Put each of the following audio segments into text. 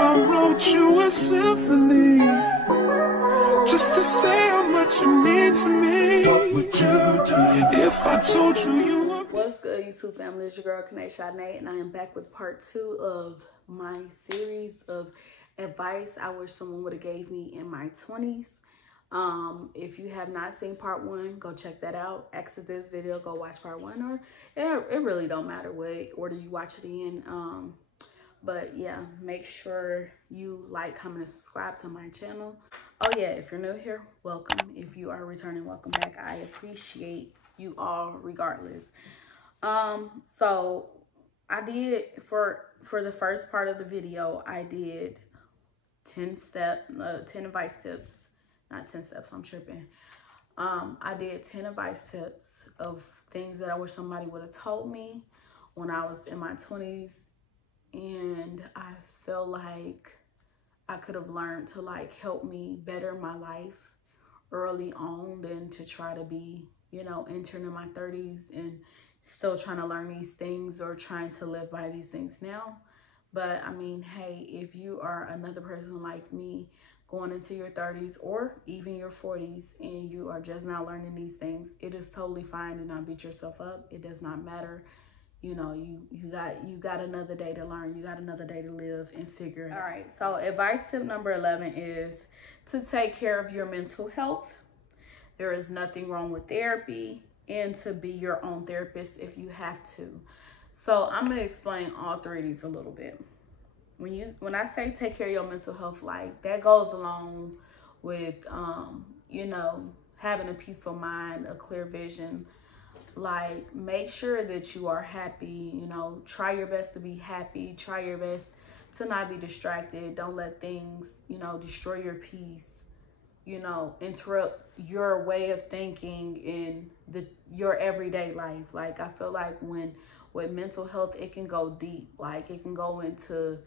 I wrote you a symphony just to say how much you mean to me? What would you do if I told you you were... What's good, YouTube family? It's your girl, Kanae, and I am back with part 2 of my series of advice I wish someone would have gave me in my 20s. If you have not seen part 1, go check that out. Exit this video, go watch part 1, or it really don't matter what order you watch it in. But yeah, make sure you like, comment, and subscribe to my channel. Oh yeah, if you're new here, welcome. If you are returning, welcome back. I appreciate you all regardless. So I did for the first part of the video, I did 10 advice tips. Not 10 steps, I'm tripping. I did 10 advice tips of things that I wish somebody would have told me when I was in my 20s. And I feel like I could have learned to help me better my life early on than to try to be, entering in my 30s and still trying to learn these things or trying to live by these things now. But I mean, hey, if you are another person like me going into your 30s or even your 40s and you are just now learning these things, it is totally fine. Do not beat yourself up. It does not matter. You got another day to learn. You got another day to live and figure it out. All right, so advice tip number 11 is to take care of your mental health. There is nothing wrong with therapy, and to be your own therapist if you have to. So I'm gonna explain all 3 of these a little bit. When I say take care of your mental health, that goes along with having a peaceful mind, a clear vision. Make sure that you are happy, try your best to be happy, try your best to not be distracted. Don't let things, destroy your peace, interrupt your way of thinking in your everyday life. I feel like with mental health, it can go deep. It can go into,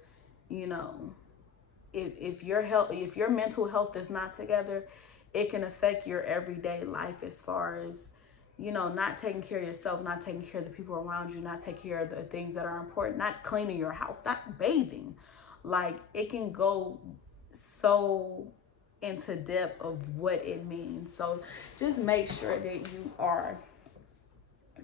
if your mental health is not together, it can affect your everyday life as far as, not taking care of yourself, not taking care of the people around you, not taking care of the things that are important, not cleaning your house, not bathing. It can go so into depth of what it means. So just make sure that you are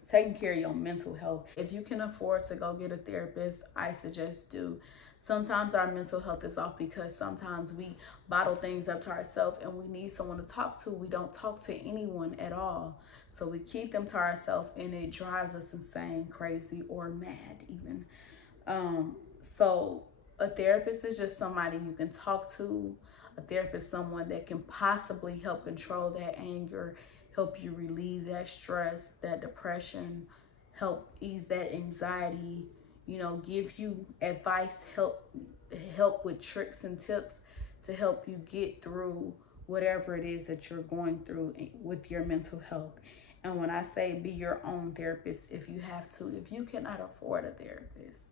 taking care of your mental health. If you can afford to go get a therapist, I suggest do. Sometimes our mental health is off because sometimes we bottle things up to ourselves and we need someone to talk to. We don't talk to anyone at all. So we keep them to ourselves and it drives us insane, crazy, or mad even. So a therapist is just somebody you can talk to. A therapist is someone that can possibly help control that anger, help you relieve that stress, that depression, help ease that anxiety, give you advice, help with tricks and tips to help you get through whatever it is that you're going through with your mental health. And when I say be your own therapist, if you have to, if you cannot afford a therapist,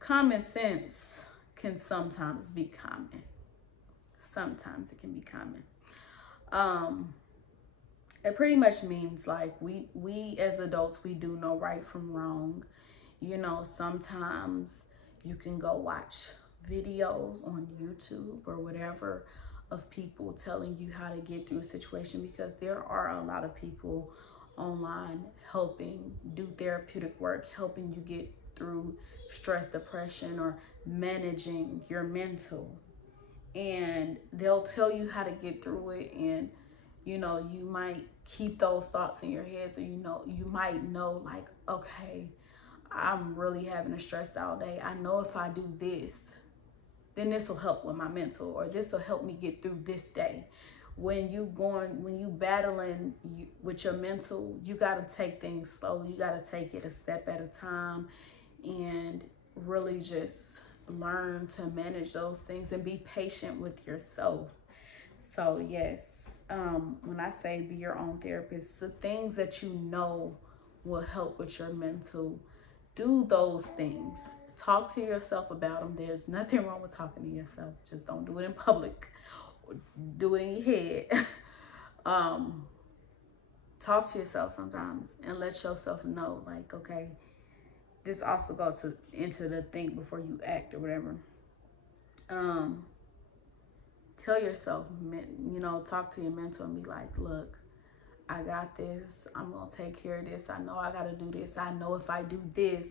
common sense can sometimes be common. Sometimes it can be common. It pretty much means we as adults, we do know right from wrong. Sometimes you can go watch videos on YouTube or whatever of people telling you how to get through a situation, because there are a lot of people online helping do therapeutic work, helping you get through stress, depression, or managing your mental. And they'll tell you how to get through it, and you might keep those thoughts in your head. So you might know okay, I'm really having a stressed out day. I know if I do this, then this will help with my mental, or this will help me get through this day. When you battling with your mental, you got to take things slowly. You got to take it a step at a time and really just learn to manage those things and be patient with yourself. So yes, when I say be your own therapist, the things that will help with your mental, do those things. Talk to yourself about them. There's nothing wrong with talking to yourself. Just don't do it in public. Do it in your head. Talk to yourself sometimes and let yourself know, okay, this also goes into the think before you act or whatever. Tell yourself, you know, talk to your mentor and be like, look, I got this. I'm going to take care of this. I know I got to do this. I know if I do this,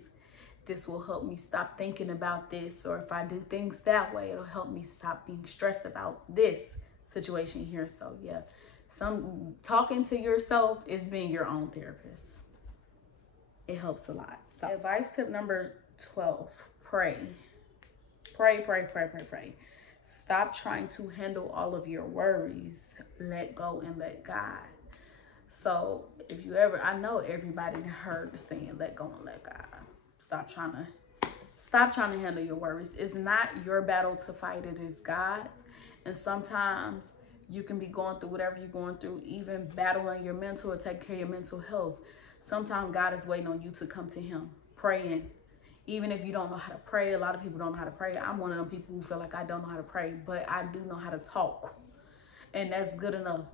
this will help me stop thinking about this. Or if I do things that way, it'll help me stop being stressed about this situation here. So yeah, talking to yourself is being your own therapist. It helps a lot. So advice tip number 12, pray. Pray, pray, pray, pray, pray. Stop trying to handle all of your worries. Let go and let God. So if you ever, I know everybody heard the saying, let go and let God. Stop trying to handle your worries. It's not your battle to fight, it is God's. And sometimes you can be going through whatever you're going through, even battling your mental or taking care of your mental health. Sometimes God is waiting on you to come to him, praying. Even if you don't know how to pray, a lot of people don't know how to pray. I'm one of them people who feel like I don't know how to pray, but I do know how to talk. And that's good enough.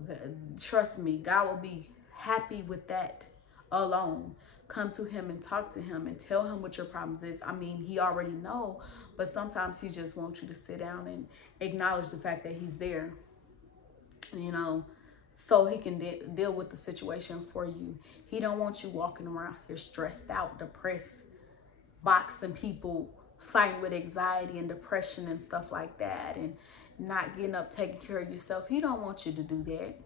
Trust me, God will be happy with that alone. Come to him and talk to him and tell him what your problems is. I mean, he already know, but sometimes he just wants you to sit down and acknowledge the fact that he's there, you know, so he can deal with the situation for you. He don't want you walking around here stressed out, depressed, boxing people, fighting with anxiety and depression and stuff like that, and not getting up, taking care of yourself. He don't want you to do that.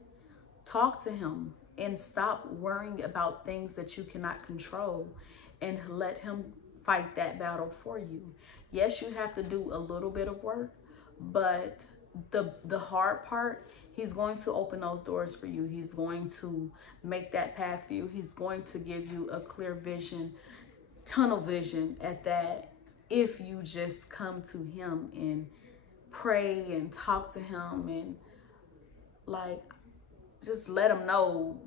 Talk to him and stop worrying about things that you cannot control, and let him fight that battle for you. Yes, you have to do a little bit of work, but the hard part, he's going to open those doors for you. He's going to make that path for you. He's going to give you a clear vision, tunnel vision at that, if you just come to him and pray and talk to him and like just let him know,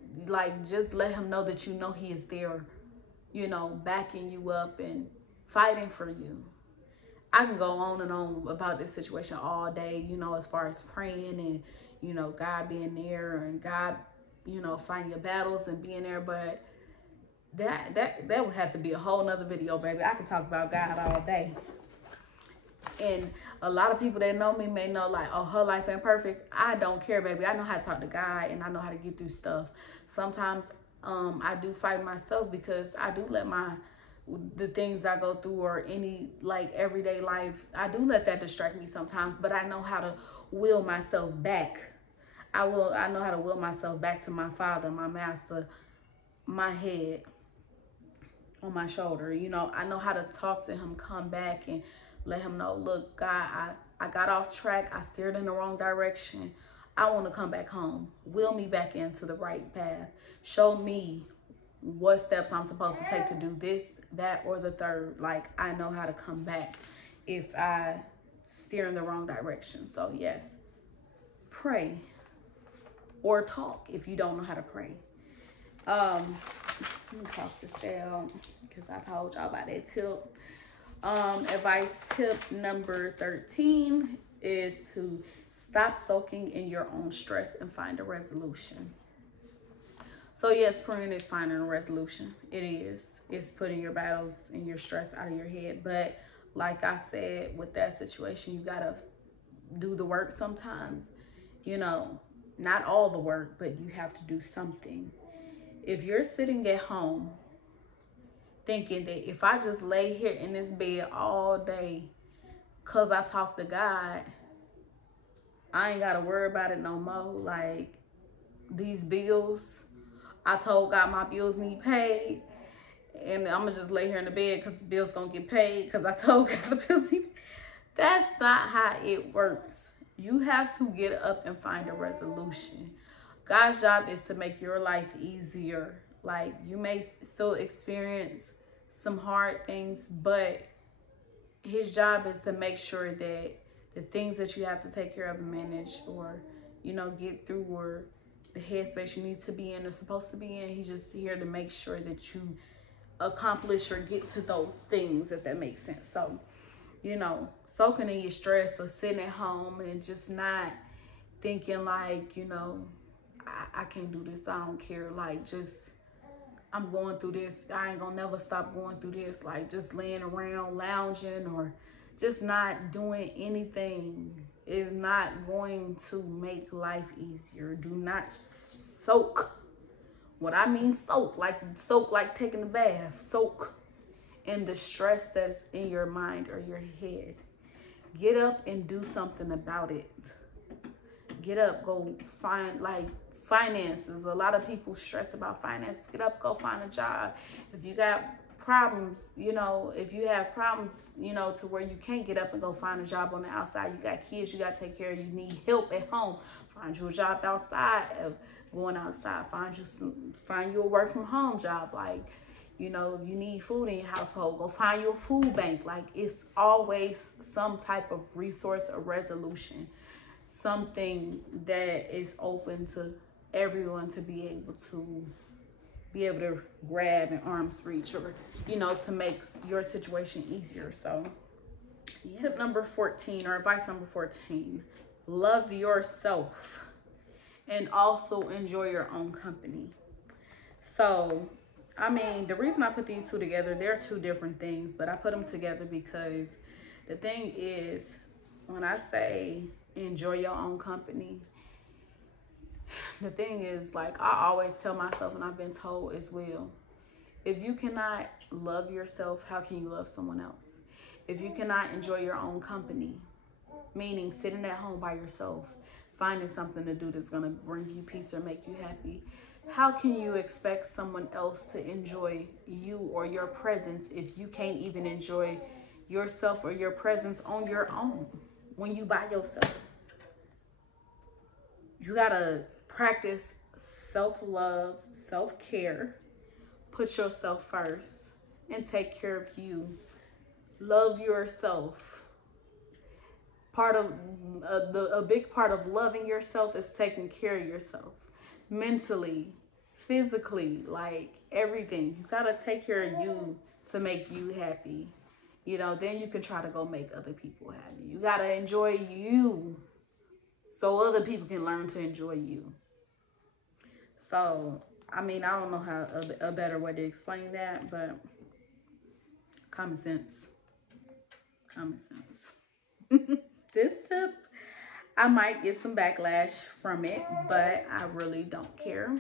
just let him know that you know he is there, you know, backing you up and fighting for you. I can go on and on about this situation all day, you know, as far as praying and, you know, God being there and God, you know, fighting your battles and being there. But that would have to be a whole nother video, baby. I can talk about God all day. And a lot of people that know me may know, like, oh, her life ain't perfect. I don't care, baby. I know how to talk to God and I know how to get through stuff. Sometimes I do fight myself because I do let the things I go through or any like everyday life, I do let that distract me sometimes, but I know how to will myself back. I know how to will myself back to my Father, my Master, my head on my shoulder. You know, I know how to talk to him, come back and let him know, look, God, I got off track. I steered in the wrong direction. I want to come back home. Will me back into the right path. Show me what steps I'm supposed to take to do this, that, or the third. Like, I know how to come back if I steer in the wrong direction. So yes, pray or talk if you don't know how to pray. Let me toss this down because I told y'all about that tip. Advice tip number 13 is to stop soaking in your own stress and find a resolution. So yes, praying is finding a resolution. It is. It's putting your battles and your stress out of your head. But like I said, with that situation, you gotta do the work sometimes. You know, not all the work, but you have to do something. If you're sitting at home thinking that if I just lay here in this bed all day because I talk to God, I ain't got to worry about it no more. Like, these bills, I told God my bills need paid, and I'm going to just lay here in the bed because the bills going to get paid because I told God the bills need paid. That's not how it works. You have to get up and find a resolution. God's job is to make your life easier. Like, you may still experience some hard things, but his job is to make sure that the things that you have to take care of and manage, or, you know, get through, or the headspace you need to be in or supposed to be in, he's just here to make sure that you accomplish or get to those things, if that makes sense. So, you know, soaking in your stress or sitting at home and just not thinking like, you know, I can't do this, I don't care, like, just, I'm going through this, I ain't gonna never stop going through this, like just laying around lounging or Just not doing anything is not going to make life easier. Do not soak. What I mean soak like taking a bath. Soak in the stress that's in your mind or your head. Get up and do something about it. Get up, go find like finances. A lot of people stress about finances. Get up, go find a job. If you got problems, you know, if you have problems, you know, to where you can't get up and go find a job on the outside, you got kids you got to take care of, you need help at home, find you a job outside of going outside, find you a work from home job. Like, you know, if you need food in your household, go find you a food bank. Like, it's always some type of resource or resolution, something that is open to everyone to be able to grab an arm's reach, or, you know, to make your situation easier. So yeah. Tip number 14, or advice number 14, love yourself and also enjoy your own company. So, I mean, the reason I put these two together, they're two different things, but I put them together because the thing is, when I say enjoy your own company, the thing is, like, I always tell myself, and I've been told as well, if you cannot love yourself, how can you love someone else? If you cannot enjoy your own company, meaning sitting at home by yourself, finding something to do that's going to bring you peace or make you happy, how can you expect someone else to enjoy you or your presence if you can't even enjoy yourself or your presence on your own when you by yourself? You got to practice self-love, self-care, put yourself first, and take care of you. Love yourself. A big part of loving yourself is taking care of yourself. Mentally, physically, like everything. You got to take care of you to make you happy. You know, then you can try to go make other people happy. You got to enjoy you so other people can learn to enjoy you. So, I mean, I don't know how a better way to explain that, but common sense. Common sense. This tip, I might get some backlash from it, but I really don't care.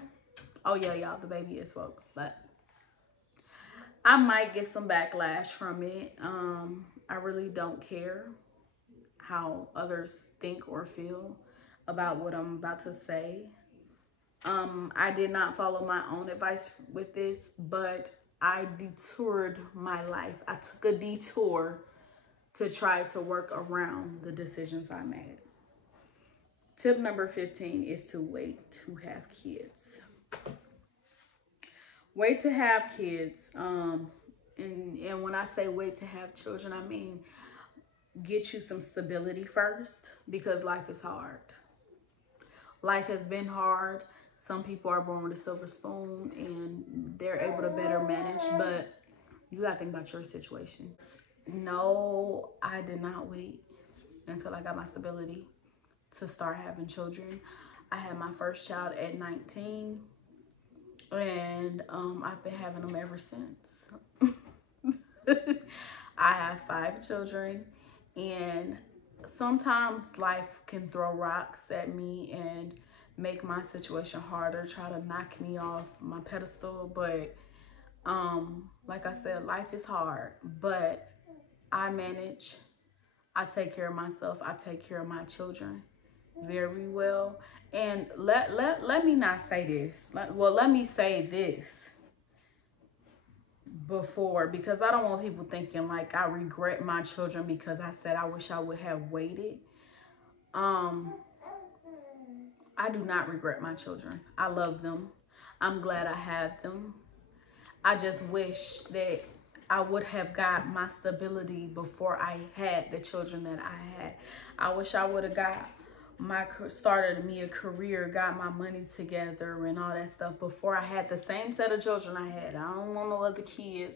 Oh yeah, y'all, the baby is woke, but I might get some backlash from it. I really don't care how others think or feel about what I'm about to say. I did not follow my own advice with this, but I detoured my life. I took a detour to try to work around the decisions I made. Tip number 15 is to wait to have kids. Wait to have kids. And when I say wait to have children, I mean get you some stability first, because life is hard. Life has been hard. Some people are born with a silver spoon and they're able to better manage, but you gotta think about your situation. No, I did not wait until I got my stability to start having children. I had my first child at 19, and I've been having them ever since. I have 5 children, and sometimes life can throw rocks at me and make my situation harder, try to knock me off my pedestal. But like I said, life is hard, but I manage. I take care of myself. I take care of my children very well. And let me not say this. Let me say this before, because I don't want people thinking like I regret my children because I said I wish I would have waited. I do not regret my children. I love them. I'm glad I have them. I just wish that I would have got my stability before I had the children that I had. I wish I would have started me a career, got my money together and all that stuff before I had the same set of children I had. I don't want no other kids.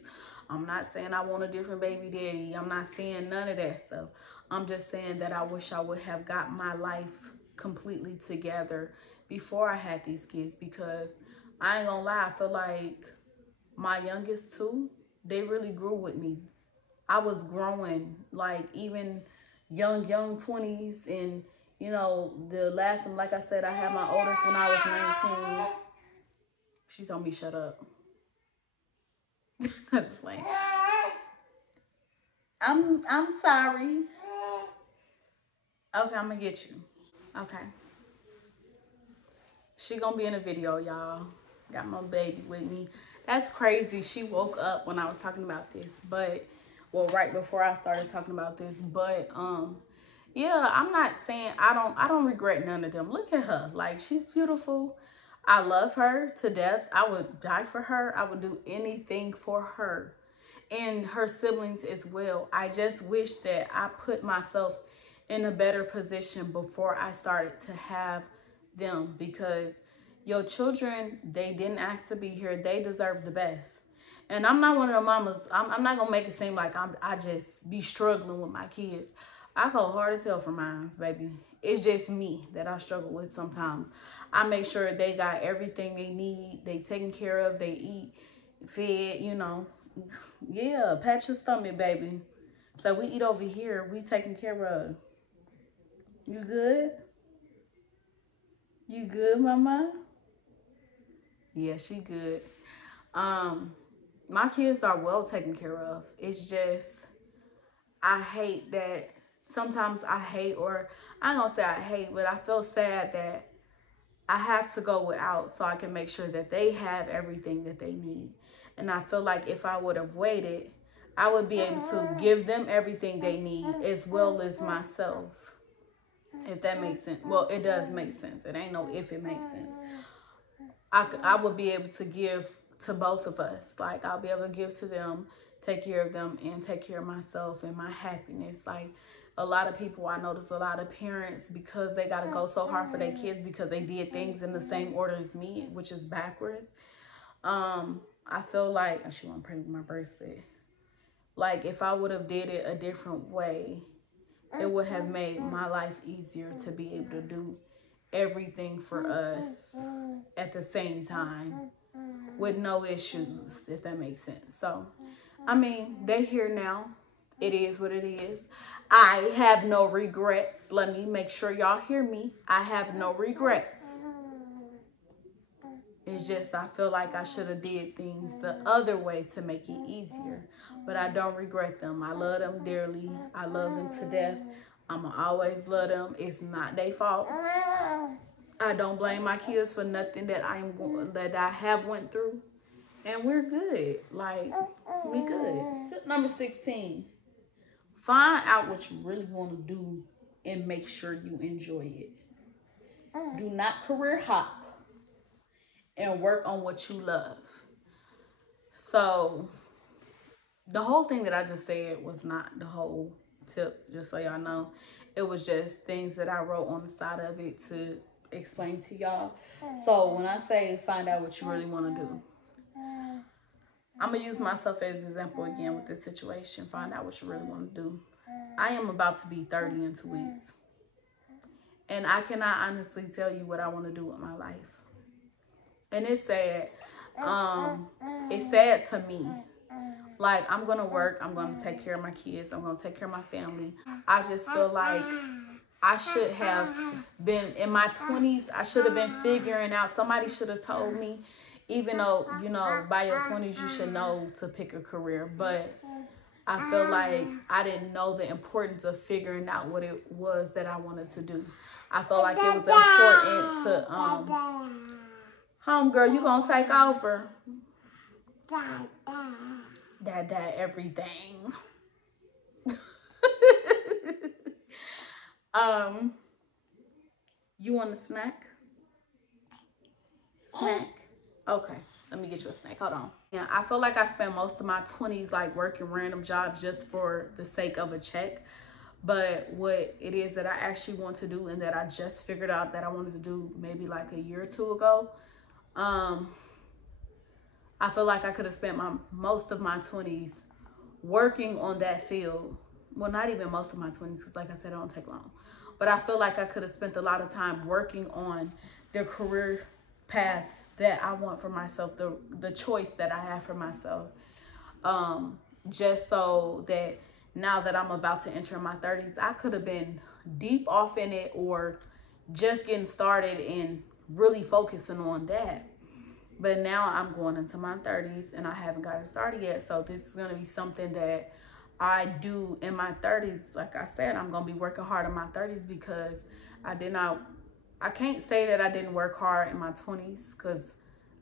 I'm not saying I want a different baby daddy. I'm not saying none of that stuff. I'm just saying that I wish I would have got my life completely together before I had these kids, because I ain't gonna lie, I feel like my youngest two, they really grew with me. I was growing, like even young 20s. And you know, the last one, like I said, I had my oldest when I was 19. She told me shut up. I just playing. I'm sorry. Okay, I'm gonna get you. Okay. She gonna be in a video, y'all. Got my baby with me. That's crazy. She woke up when I was talking about this, but well, right before I started talking about this. But yeah, I'm not saying I don't regret none of them. Look at her. Like, she's beautiful. I love her to death. I would die for her. I would do anything for her and her siblings as well. I just wish that I put myself in a better position before I started to have them, because your children, they didn't ask to be here. They deserve the best. And I'm not one of the mamas. I'm not gonna make it seem like I just be struggling with my kids. I go hard as hell for mine, baby. It's just me that I struggle with sometimes. I make sure they got everything they need. They taken care of. They eat, fed, you know. Yeah, pat your stomach, baby. So we eat over here. We taken care of. You good? You good, mama? Yeah, she good. My kids are well taken care of. It's just, I hate that. Sometimes I hate, or I ain't gonna say I hate, but I feel sad that I have to go without so I can make sure that they have everything that they need. And I feel like if I would have waited, I would be able to give them everything they need as well as myself. If that makes sense. Well, it does make sense. It ain't no if it makes sense. I would be able to give to both of us. Like, I'll be able to give to them, take care of them, and take care of myself and my happiness. Like, a lot of people, I notice a lot of parents, because they got to go so hard for their kids because they did things in the same order as me, which is backwards. I feel like, oh, she want to pray with my bracelet. Like, if I would have did it a different way, it would have made my life easier to be able to do everything for us at the same time with no issues, if that makes sense. So, I mean, they here now. It is what it is. I have no regrets. Let me make sure y'all hear me. I have no regrets. It's just I feel like I should have did things the other way to make it easier. But I don't regret them. I love them dearly. I love them to death. I'ma always love them. It's not their fault. I don't blame my kids for nothing that I have went through. And we're good. Like, we good. Tip number 16. Find out what you really want to do and make sure you enjoy it. Do not career hop, and work on what you love. So, the whole thing that I just said was not the whole tip, just so y'all know. It was just things that I wrote on the side of it to explain to y'all. So, when I say find out what you really want to do, I'm going to use myself as an example again with this situation. Find out what you really want to do. I am about to be 30 in 2 weeks. And I cannot honestly tell you what I want to do with my life. And it's sad. It's sad to me. Like, I'm going to work. I'm going to take care of my kids. I'm going to take care of my family. I just feel like I should have been, in my 20s, I should have been figuring out. Somebody should have told me, even though, you know, by your 20s, you should know to pick a career. But I feel like I didn't know the importance of figuring out what it was that I wanted to do. I felt like it was important to, homegirl, you gonna take over? Dad, everything. You want a snack? Snack? Okay, let me get you a snack. Hold on. Yeah, I feel like I spent most of my 20s like working random jobs just for the sake of a check. But what it is that I actually want to do and that I just figured out that I wanted to do maybe like a year or two ago, I feel like I could have spent most of my 20s working on that field. Well, not even most of my 20s, because like I said, it don't take long. But I feel like I could have spent a lot of time working on the career path that I want for myself, the choice that I have for myself. just so that now that I'm about to enter my 30s, I could have been deep off in it or just getting started and really focusing on that. But now I'm going into my 30s and I haven't gotten started yet. So this is going to be something that I do in my 30s. Like I said, I'm going to be working hard in my 30s because I can't say that I didn't work hard in my 20s because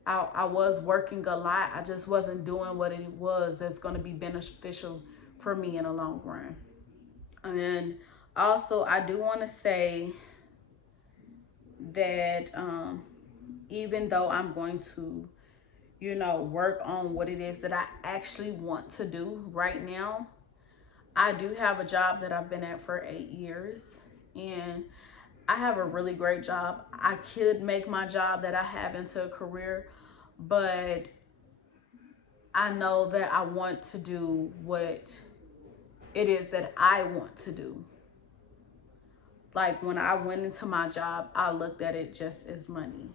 I was working a lot. I just wasn't doing what it was that's going to be beneficial for me in the long run. And also, I do want to say that even though I'm going to, work on what it is that I actually want to do right now, I do have a job that I've been at for 8 years, and I have a really great job. I could make my job that I have into a career, but I know that I want to do what it is that I want to do. Like when I went into my job, I looked at it just as money,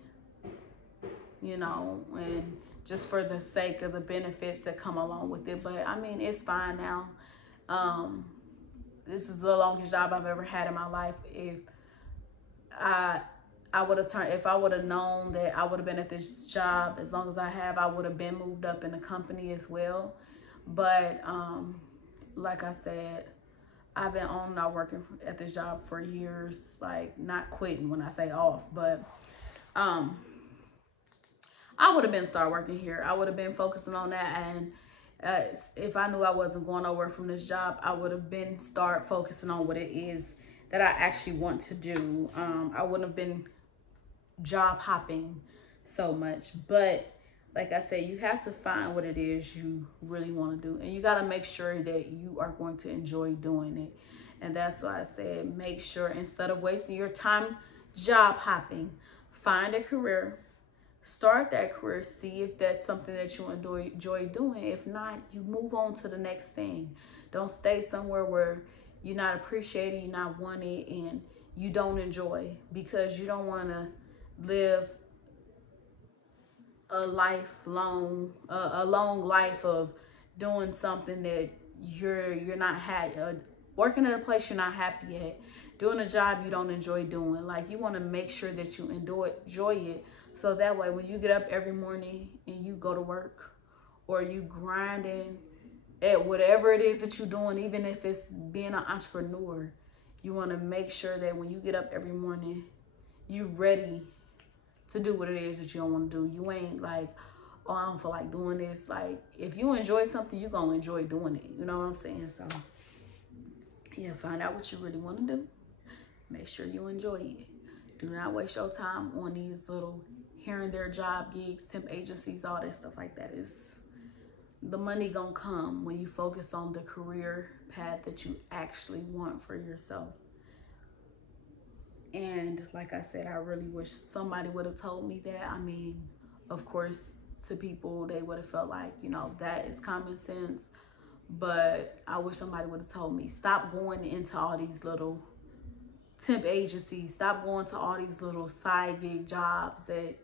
and just for the sake of the benefits that come along with it. But I mean, it's fine now. This is the longest job I've ever had in my life. If I would have known that I would have been at this job as long as I have, I would have been moved up in the company as well. But like I said, I've been on and off working at this job for years, like not quitting when I say off, but I would have been start working here. I would have been focusing on that, and if I knew I wasn't going nowhere from this job, I would have been start focusing on what it is that I actually want to do. I wouldn't have been job hopping so much. But like I said, you have to find what it is you really want to do, and you got to make sure that you are going to enjoy doing it. And that's why I said, make sure, instead of wasting your time job hopping, find a career, start that career, see if that's something that you enjoy doing. If not, you move on to the next thing. Don't stay somewhere where you're not appreciated, you're not wanted, and you don't enjoy, because you don't want to live a long life of doing something that you're not happy, working at a place you're not happy at, doing a job you don't enjoy doing. Like, you want to make sure that you enjoy it, so that way when you get up every morning and you go to work, or you grinding at whatever it is that you're doing, even if it's being an entrepreneur, you want to make sure that when you get up every morning, you're ready to do what it is that you don't want to do. You ain't like, oh, I don't feel like doing this. Like, if you enjoy something, you're going to enjoy doing it. You know what I'm saying? So, yeah, find out what you really want to do. Make sure you enjoy it. Do not waste your time on these little here and there job gigs, temp agencies, all that stuff like that. The money gonna come when you focus on the career path that you actually want for yourself. And like I said, I really wish somebody would have told me that. I mean, of course, to people, they would have felt like, that is common sense. But I wish somebody would have told me, stop going into all these little temp agencies. Stop going to all these little side gig jobs that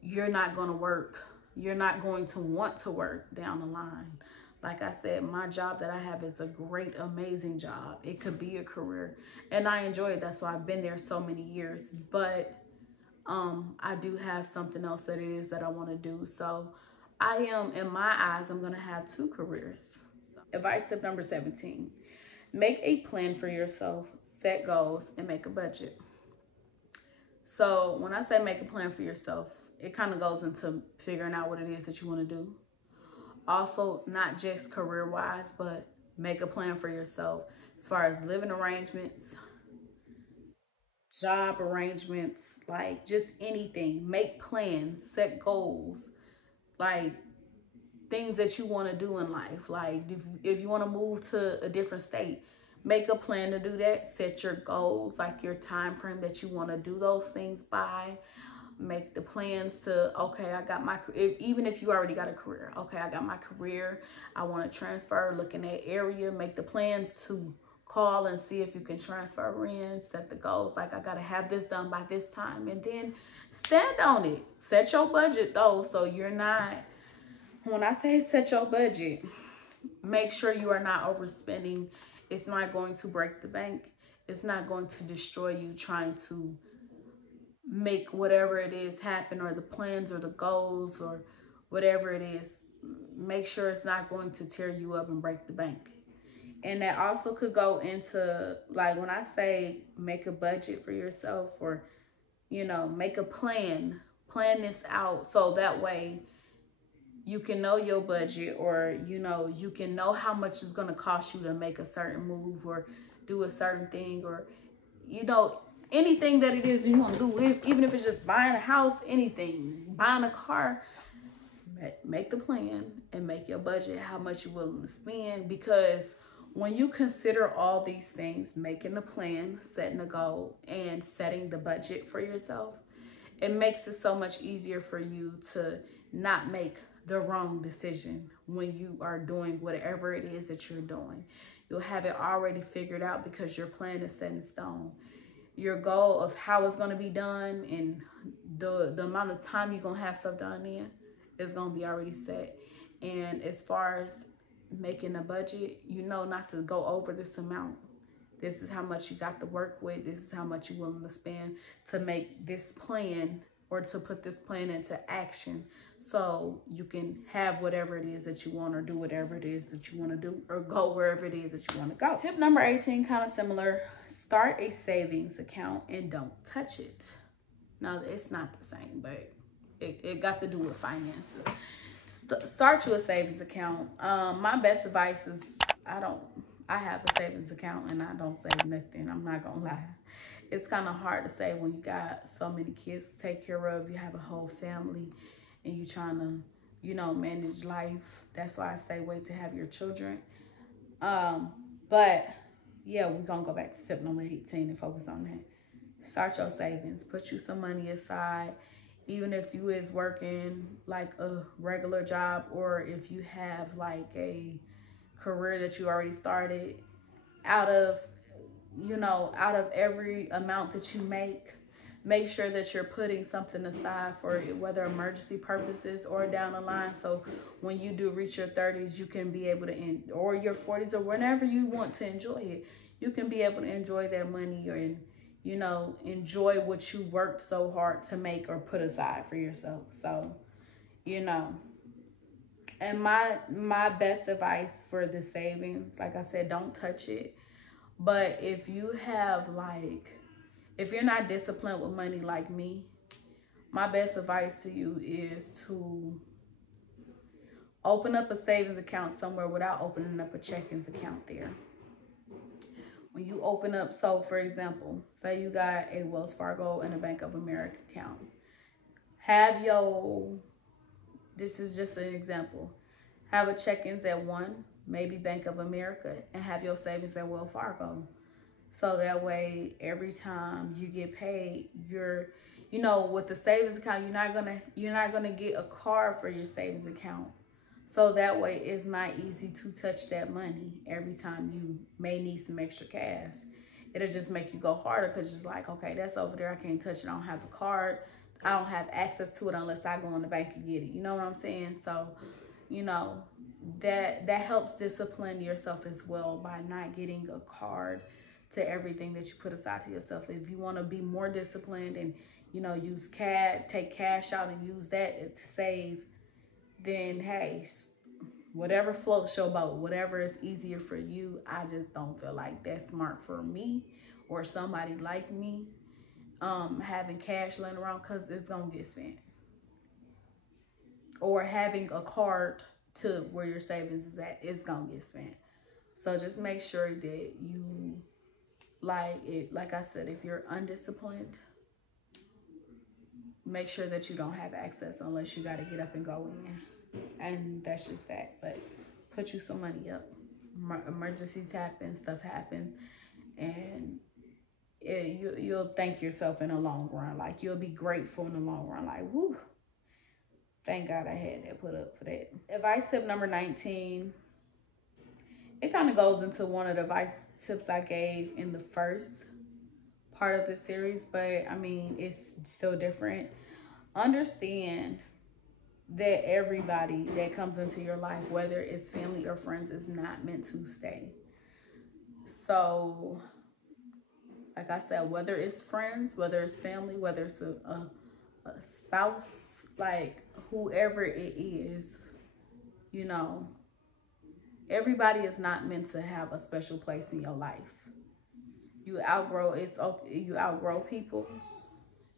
you're not going to work. You're not going to want to work down the line. Like I said, my job that I have is a great, amazing job. It could be a career, and I enjoy it. That's why I've been there so many years. But I do have something else that it is that I want to do. So I am, in my eyes, I'm going to have 2 careers. Advice tip number 17. Make a plan for yourself, set goals, and make a budget. So when I say make a plan for yourself, it kind of goes into figuring out what it is that you want to do. Also, not just career-wise, but make a plan for yourself as far as living arrangements, job arrangements, like just anything. Make plans, set goals, like things that you want to do in life. Like if you want to move to a different state, make a plan to do that. Set your goals, like your time frame that you want to do those things by. Make the plans to, okay, I got my, even if you already got a career, okay, I got my career, I want to transfer, look in that area. Make the plans to call and see if you can transfer in. Set the goals, like I got to have this done by this time, and then stand on it. Set your budget though, so you're not, when I say set your budget, make sure you are not overspending. It's not going to break the bank. It's not going to destroy you trying to make whatever it is happen, or the plans or the goals or whatever it is. Make sure it's not going to tear you up and break the bank. And that also could go into, like, when I say make a budget for yourself, or, you know, make a plan this out, so that way you can know your budget, or, you know, you can know how much it's going to cost you to make a certain move or do a certain thing, or, you know, anything that it is you want to do, even if it's just buying a house, anything, buying a car. Make the plan and make your budget, how much you're willing to spend, because when you consider all these things, making the plan, setting a goal, and setting the budget for yourself, it makes it so much easier for you to not make the wrong decision when you are doing whatever it is that you're doing. You'll have it already figured out because your plan is set in stone. Your goal of how it's going to be done and the amount of time you're going to have stuff done in is going to be already set. And as far as making a budget, you know not to go over this amount. This is how much you got to work with. This is how much you're willing to spend to make this plan, or to put this plan into action, so you can have whatever it is that you want, or do whatever it is that you want to do, or go wherever it is that you want to go. Tip number 18, kind of similar. Start a savings account and don't touch it. Now, it's not the same, but it got to do with finances. Start you a savings account. My best advice is, I have a savings account and I don't save nothing. I'm not gonna lie. It's kind of hard to say when you got so many kids to take care of, you have a whole family, and you trying to, you know, manage life. That's why I say wait to have your children. But yeah, we're gonna go back to tip number 18 and focus on that. Start your savings. Put you some money aside. Even if you is working like a regular job, or if you have like a career that you already started, out of every amount that you make sure that you're putting something aside for it, whether emergency purposes or down the line. So when you do reach your 30s, you can be able to, or your 40s, or whenever you want to enjoy it, you can be able to enjoy that money, or, you know, enjoy what you worked so hard to make or put aside for yourself. So, you know, and my best advice for the savings, like I said, don't touch it. But if you have, like, if you're not disciplined with money like me, my best advice to you is to open up a savings account somewhere without opening up a checkings account there. When you open up, so for example, say you got a Wells Fargo and a Bank of America account. Have your, this is just an example, have a check-ins at one, maybe Bank of America, and have your savings at Wells Fargo. So that way, every time you get paid, you're, you know, with the savings account, you're not gonna get a card for your savings account. So that way, it's not easy to touch that money every time you may need some extra cash. It'll just make you go harder, because it's like, okay, that's over there, I can't touch it, I don't have a card, I don't have access to it unless I go in the bank and get it. You know what I'm saying? So, you know, that helps discipline yourself as well, by not getting a card to everything that you put aside to yourself. If you want to be more disciplined and, you know, use take cash out and use that to save, then hey, whatever floats your boat, whatever is easier for you. I just don't feel like that's smart for me or somebody like me, having cash laying around, because it's gonna get spent. Or having a card to where your savings is at, it's gonna get spent. So just make sure that you, like I said, if you're undisciplined, make sure that you don't have access unless you got to get up and go in. And that's just that. But put you some money up. Emergencies happen, stuff happens, and you'll thank yourself in the long run. Like, you'll be grateful in the long run. Like, woo, thank God I had that put up for that. Advice tip number 19. It kind of goes into one of the advice tips I gave in the first part of the series, but I mean, it's still different. Understand that everybody that comes into your life, whether it's family or friends, is not meant to stay. So, like I said, whether it's friends, whether it's family, whether it's a spouse, like whoever it is, you know, everybody is not meant to have a special place in your life. You outgrow people.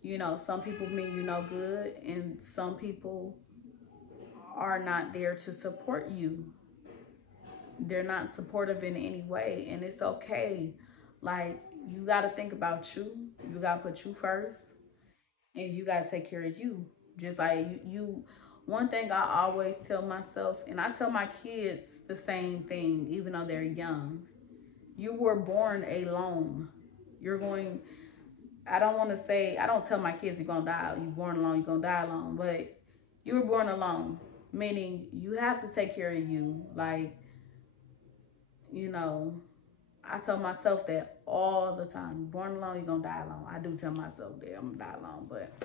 You know, some people mean you no good, and some people are not there to support you. They're not supportive in any way, and it's okay. Like, you got to think about you. You got to put you first, and you got to take care of you. Just like one thing I always tell myself, and I tell my kids the same thing, even though they're young. You were born alone. I don't tell my kids you're going to die. You're born alone, you're going to die alone. But you were born alone, meaning you have to take care of you. Like, you know, I tell myself that all the time. You're born alone, you're going to die alone. I do tell myself that I'm going to die alone. But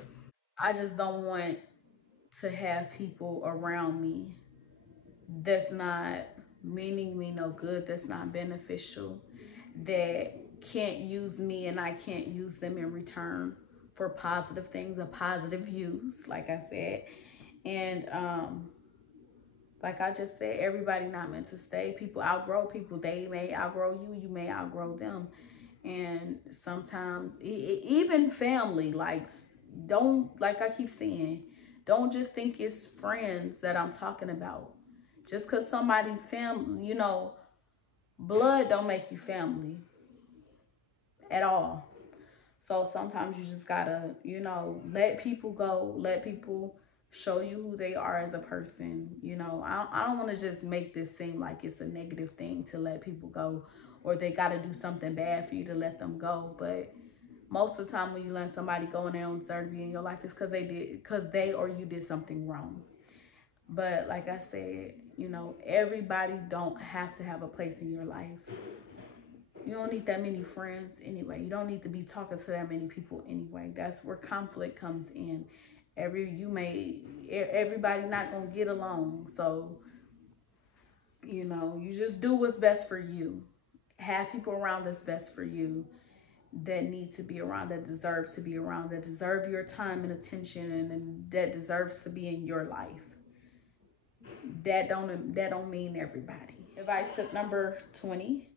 I just don't want to have people around me that's not meaning me no good, that's not beneficial, that can't use me and I can't use them in return for positive things, a positive use, like I said. And like I just said, everybody not meant to stay. People outgrow people. They may outgrow you, you may outgrow them. And sometimes even family, like I keep saying, don't just think it's friends that I'm talking about. Just because somebody family, you know, blood don't make you family at all. So sometimes you just gotta, you know, let people go, let people show you who they are as a person. You know, I don't want to just make this seem like it's a negative thing to let people go, or they got to do something bad for you to let them go. But most of the time when you let somebody go and they don't deserve to be in your life, it's because they or you did something wrong. But like I said, you know, everybody don't have to have a place in your life. You don't need that many friends anyway. You don't need to be talking to that many people anyway. That's where conflict comes in. Everybody not gonna get along. So, you know, you just do what's best for you. Have people around that's best for you, that need to be around, that deserve to be around, that deserve your time and attention, and that deserves to be in your life. That don't mean everybody. Advice tip number 20.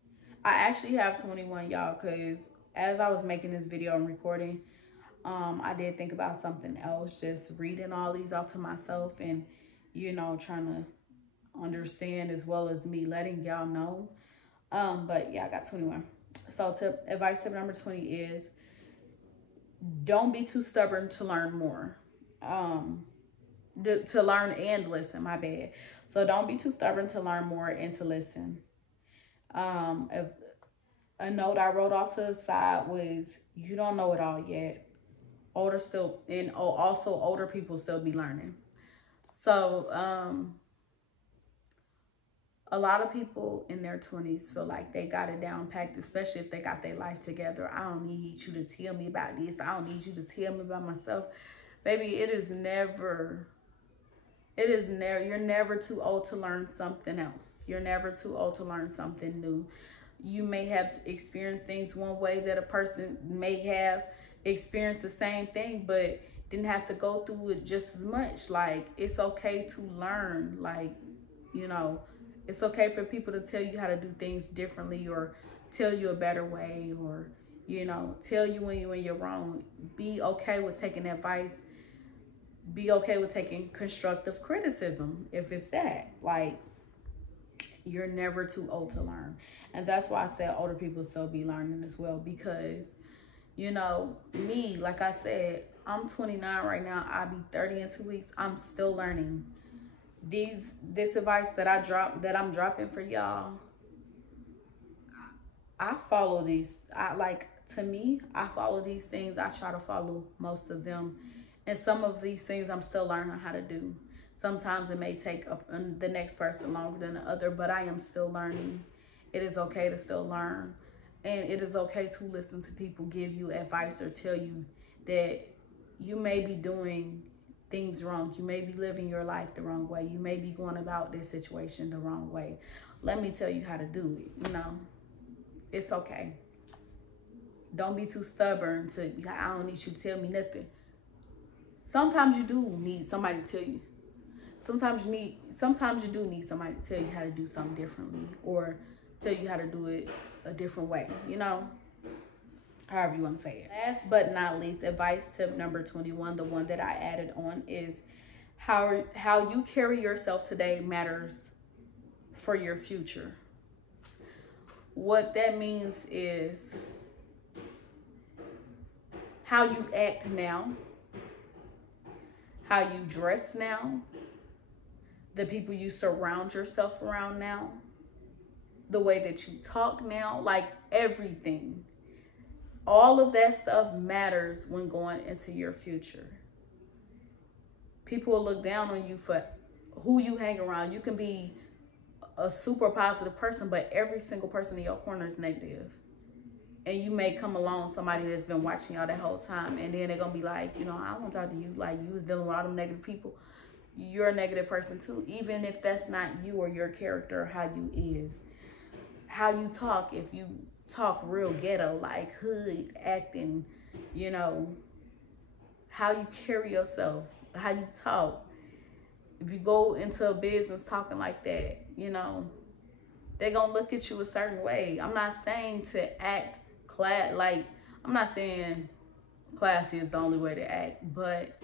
I actually have 21, y'all, because as I was making this video and recording, I did think about something else, just reading all these off to myself and, you know, trying to understand as well as me letting y'all know. But yeah, I got 21. So advice tip number 20 is, don't be too stubborn to learn more. To learn and listen, my bad. So don't be too stubborn to learn more and to listen. A note I wrote off to the side was, you don't know it all yet. Older people still be learning. So a lot of people in their 20s feel like they got it down packed, especially if they got their life together. I don't need you to tell me about this. I don't need you to tell me about myself. Baby, you're never too old to learn something else. You're never too old to learn something new. You may have experienced things one way that a person may have experienced the same thing, but didn't have to go through it just as much. Like, it's okay to learn. Like, you know, it's okay for people to tell you how to do things differently, or tell you a better way, or, you know, tell you when you're wrong. Be okay with taking advice. Be okay with taking constructive criticism if it's that. Like, you're never too old to learn. And that's why I said older people still be learning as well, because, you know, me, like I said, I'm 29 right now. I'll be 30 in 2 weeks. I'm still learning. This advice that I'm dropping for y'all, I follow these. To me, I follow these things. I try to follow most of them. And some of these things I'm still learning how to do. Sometimes it may take the next person longer than the other, but I am still learning. It is okay to still learn. And it is okay to listen to people give you advice or tell you that you may be doing things wrong. You may be living your life the wrong way. You may be going about this situation the wrong way. Let me tell you how to do it. You know, it's okay. Don't be too stubborn to, I don't need you to tell me nothing. Sometimes you do need somebody to tell you. Sometimes you do need somebody to tell you how to do something differently, or tell you how to do it a different way, you know, however you want to say it. Last but not least, advice tip number 21, the one that I added on, is how you carry yourself today matters for your future. What that means is how you act now, how you dress now, the people you surround yourself around now, the way that you talk now, like everything. All of that stuff matters when going into your future. People will look down on you for who you hang around. You can be a super positive person, but every single person in your corner is negative. And you may come along somebody that's been watching y'all that whole time, and then they're gonna be like, you know, I don't want to talk to you. Like, you was dealing with all them negative people. You're a negative person too, even if that's not you or your character, how you is. How you talk, if you talk real ghetto, like hood acting, you know, how you carry yourself, how you talk. If you go into a business talking like that, you know, they're gonna look at you a certain way. I'm not saying to act I'm not saying classy is the only way to act, but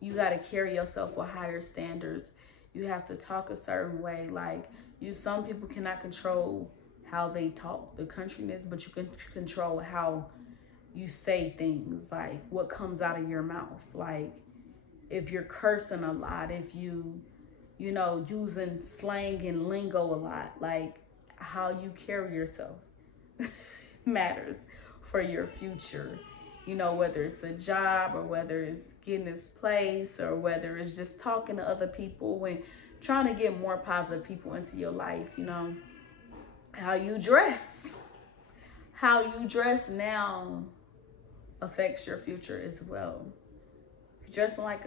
you got to carry yourself with higher standards. You have to talk a certain way. Like, some people cannot control how they talk, the countriness, but you can control how you say things, like what comes out of your mouth. Like, if you're cursing a lot, if you know, using slang and lingo a lot, like how you carry yourself matters for your future. You know, whether it's a job, or whether it's getting this place, or whether it's just talking to other people and trying to get more positive people into your life. You know, how you dress now affects your future as well. If you're dressing like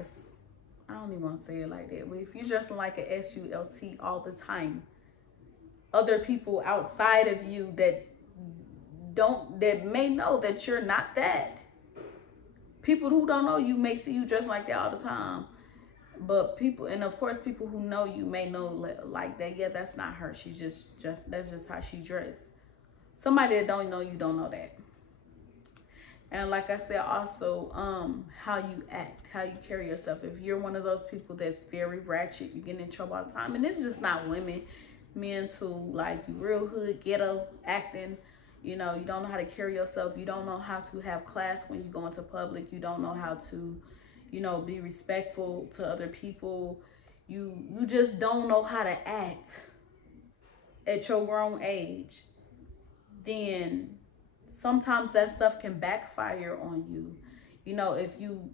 I don't even want to say it like that, but if you're dressing like a SULT all the time, other people outside of you that may know that you're not that. People who don't know you may see you dressed like that all the time. But of course, people who know you may know like that. Yeah, that's not her. That's just how she dressed. Somebody that don't know you don't know that. And like I said, also, how you act, how you carry yourself. If you're one of those people that's very ratchet, you get in trouble all the time. And it's just not women, men too. Like, you real hood, ghetto acting. You know, you don't know how to carry yourself. You don't know how to have class when you go into public. You don't know how to, you know, be respectful to other people. You just don't know how to act at your grown age. Then sometimes that stuff can backfire on you. You know, if you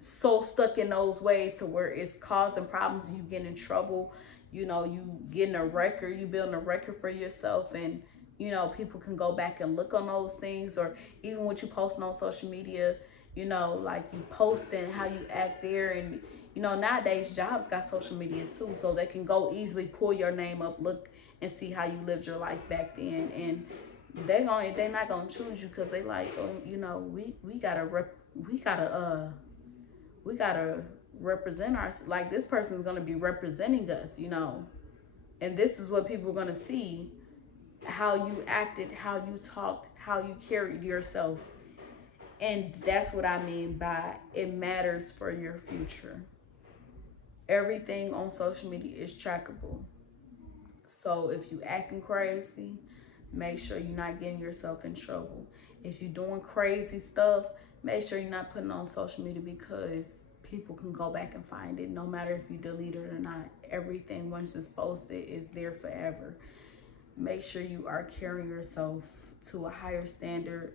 so stuck in those ways to where it's causing problems, you get in trouble, you know, you getting a record, you building a record for yourself, and you know, people can go back and look on those things. Or even what you posting on social media, you know, like you posting how you act there. And you know, nowadays jobs got social medias too, so they can go easily pull your name up, look and see how you lived your life back then. And they're not gonna choose you because they like, oh, you know, we gotta represent ourselves. Like, this person is gonna be representing us, you know, and this is what people are gonna see. How you acted, how you talked, how you carried yourself. And that's what I mean by it matters for your future. Everything on social media is trackable. So if you acting crazy, make sure you're not getting yourself in trouble. If you're doing crazy stuff, make sure you're not putting it on social media, because people can go back and find it. No matter if you delete it or not, everything once it's posted is there forever. Make sure you are carrying yourself to a higher standard,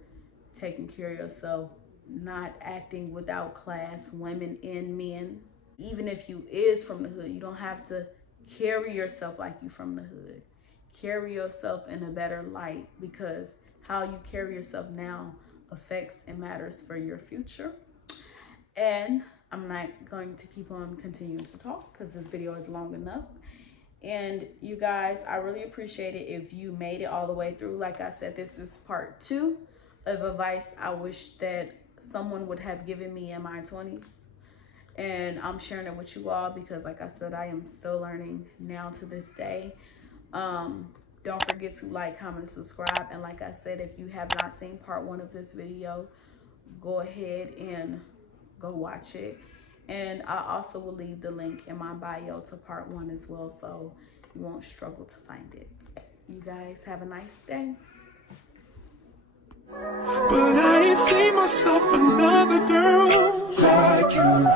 taking care of yourself, not acting without class, women and men. Even if you is from the hood, you don't have to carry yourself like you from the hood. Carry yourself in a better light, because how you carry yourself now affects and matters for your future. And I'm not going to keep on continuing to talk because this video is long enough. And you guys, I really appreciate it if you made it all the way through. Like I said, this is part 2 of advice I wish that someone would have given me in my 20s. And I'm sharing it with you all because, like I said, I am still learning now to this day. Don't forget to like, comment, subscribe. And like I said, if you have not seen part 1 of this video, go ahead and go watch it. And I also will leave the link in my bio to part 1 as well, so you won't struggle to find it. You guys have a nice day. But I ain't seen myself another girl like you.